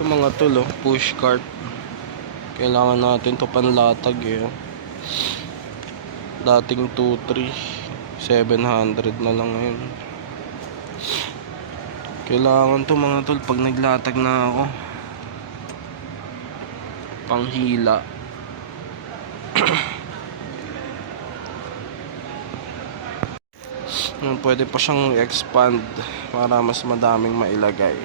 Ito mga tol, oh, push cart. Kailangan natin to panlatag eh. Dating 2.3, 700 na lang ngayon. Kailangan to mga tol pag naglatag na ako. Panghila. Pwede pa siyang expand para mas madaming mailagay.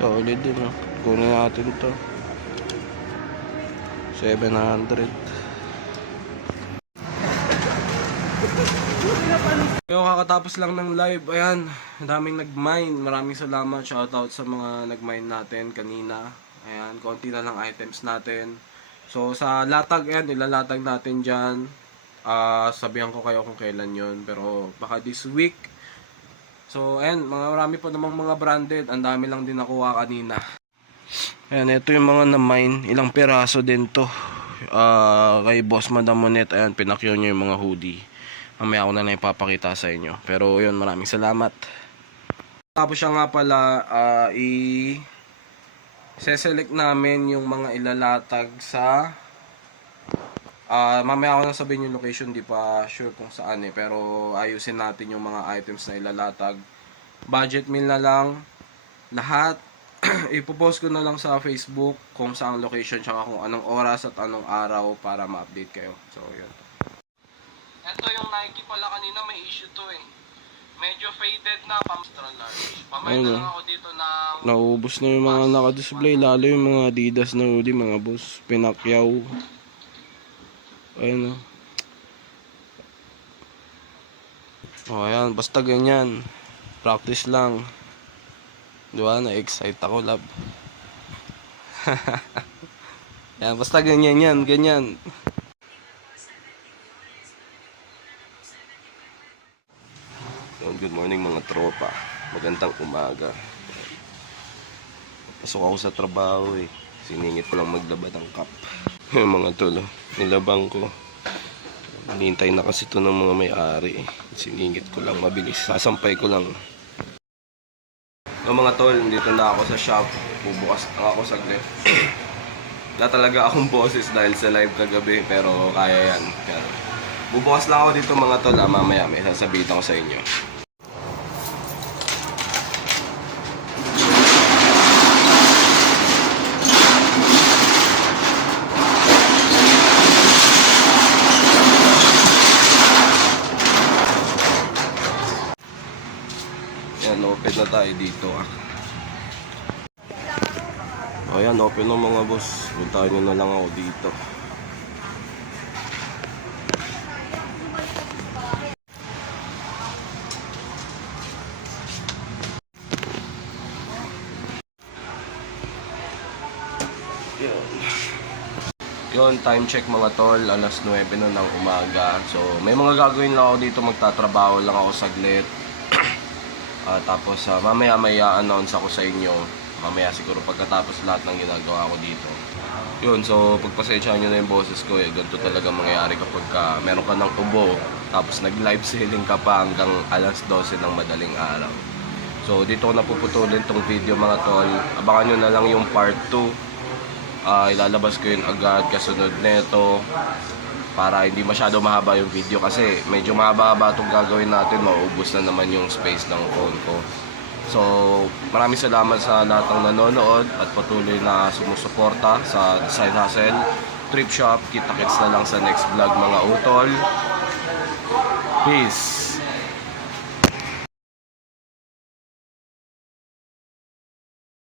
Solid din oh. Kunin natin to. 700. Yung kakatapos lang ng live, ayan, daming nag-mine. Maraming salamat, shoutout sa mga nag-mine natin kanina. Ayan, konti na lang items natin. So, sa latag, ayan, ilalatag natin dyan. Ah, sabihan ko kayo kung kailan yon Pero, baka this week. So, ayan, mga marami pa namang mga branded. Ang dami lang din nakuha kanina. Ayan, ito yung mga na-mine. Ilang peraso din to. Ah, kay Boss Madam Monet, ayan, pinakyo niyo yung mga hoodie. Mamaya ako na lang ipapakita sa inyo. Pero yun, maraming salamat. Tapos siya nga pala, ah, i... Seselect namin yung mga ilalatag sa... Ah, mamaya ako na sabihin yung location, di pa sure kung saan eh. Pero ayusin natin yung mga items na ilalatag. Budget meal na lang. Lahat. Ipopost ko na lang sa Facebook kung saan location tsaka kung anong oras at anong araw para ma-update kayo. So, yun. Ito yung Nike pala kanina may issue to eh. Medyo faded na, extra large. Pamay Ayun, na oh. lang ako dito ng Naubos na yung mga nakadisplay, lalo yung mga Adidas na hoodie, mga boss. Pinakyaw. Ayun o. Oh, ayan. Basta ganyan. Practice lang. Diba? Na-excite ako, love. yan, basta ganyan yan. Ganyan. Good morning mga tropa. Magandang umaga. Pasok ako sa trabaho eh. Siningit ko lang maglaba ng cup. Yung mga tolo, nilabang ko. Hinihintay na kasi to ng mga may-ari eh. Siningit ko lang mabilis. Sasampay ko lang. So mga tol, dito na ako sa shop. Bubukas lang ako saglit. Wala talaga akong boses dahil sa live kagabi pero kaya yan. Kaya, bubukas lang ako dito mga tol. Ah, mamaya may sasabihin ko sa inyo. Yan, open na tayo dito ah. O yan, open na mga boss. Puntahan nyo na lang ako dito. Yun. Yun, time check mga tol, alas 9 na ng umaga. So, may mga gagawin lang ako dito, magtatrabaho lang ako saglit. Ah, tapos ah, mamaya may announce ako sa inyo. Mamaya siguro pagkatapos lahat ng ginagawa ko dito. Yun, so pagpasensyahan nyo na yung boses ko eh. Ganito talaga mangyayari kapag ka meron ka ng ubo. Tapos nag-live selling ka pa hanggang alas 12 ng madaling araw. So dito ko na puputulin tong video mga tol. Abangan nyo na lang yung part 2. Ah, ilalabas ko yun agad kasunod neto para hindi masyado mahaba yung video kasi medyo mahaba-haba itong gagawin natin mauubos na naman yung space ng phone ko so maraming salamat sa lahat ng nanonood at patuloy na sumusuporta sa Design Hustle Trip Shop. Kita-kits na lang sa next vlog mga utol. Peace!